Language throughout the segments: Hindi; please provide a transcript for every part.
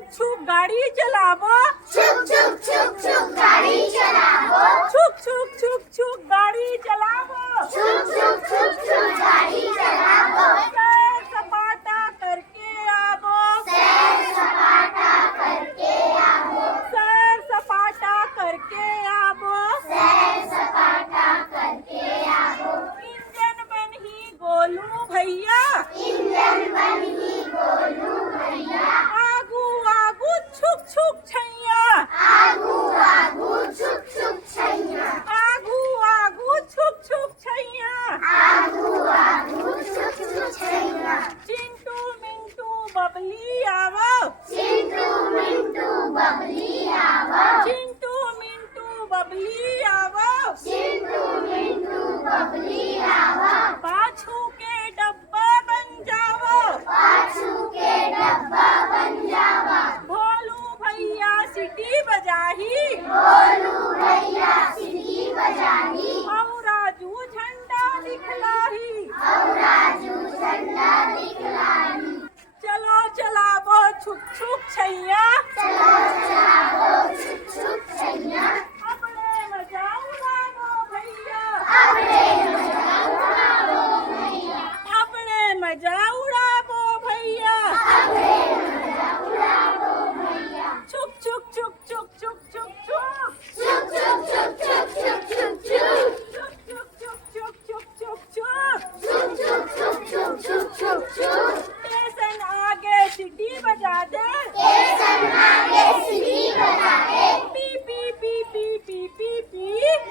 छुक छुक गाड़ी चलावो, छुक छुक छुक छुक गाड़ी चलावो, छुक छुक छुक छुक गाड़ी चलावो, छुक छुक छुक छुक गाड़ी चलावो, सैर सपाटा करके आवो, सैर सपाटा करके आवो, सैर सपाटा करके आवो, सैर सपाटा करके आवो, इंजन बन ही गोलू भैया, इंजन बन ही गोलू भैया, आगू आगू छुक छुक छैया, आगू आगू छुक छुक छैया, आगू आगू छुक छुक छैया, आगू आगू छुक छुक छैया, चिंटू मिंटू बबली आवो, चिंटू मिंटू बबली आवो, चिंटू मिंटू बबली आवो, चिंटू मिंटू बबली आवो, पाछू के डब्बा बन जावो, पाछू के डब्बा बन जावा, भोलू भैया सीटी बजाही, भोलू भैया सीटी बजाही, और राजू झंडा दिखलाही, और राजू झंडा दिखलाही, चलो चलावो छुक छुक छैया, चलो चलावो छुक छुक छैया, अपने मजा उड़ावो भैया, अपने मजा उड़ावो भैया, अपने मजा उड़ावो भैया, अपने मजा उड़ावो भैया, छुक छुक छुक छुक छुक छुक छुक छुक छुक छुक छुक छुक छुक छुक, छुक छुक छुक छुक छुक छुक छुक छुक छुक छुक छुक छुक छुक, स्टेशन आगे सीटी बजा दे, स्टेशन आगे सीटी बजा दे, पी पी पी पी पी पी पी,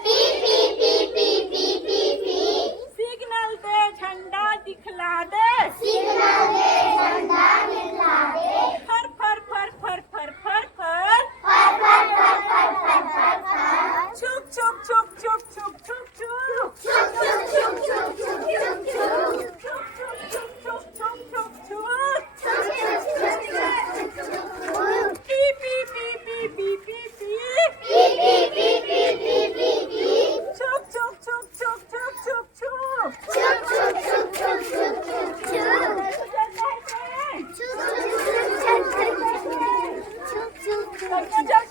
पी पी पी पी पी पी पी, सिग्नल दे झंडा दिखला दे, सिग्नल दे झंडा दिखला दे, फर फर फर फर फर फर फर, फर फर फर फर फर फर फर, छुक छुक छुक छुक छुक छुक छुक, छुक छुक छुक छुक छुक छुक छुक, छुक छुक छुक छुक छुक छुक, छुक छुक छुक छुक छुक छुक, पी पी पी पी पी पी पी, पी पी पी पी पी पी पी, छुक छुक छुक छुक छुक छुक छुक, छुक छुक छुक छुक छुक छुक छुक, चल चल चल, छुक छुक छुक छुक छुक छुक, छुक छुक चल चल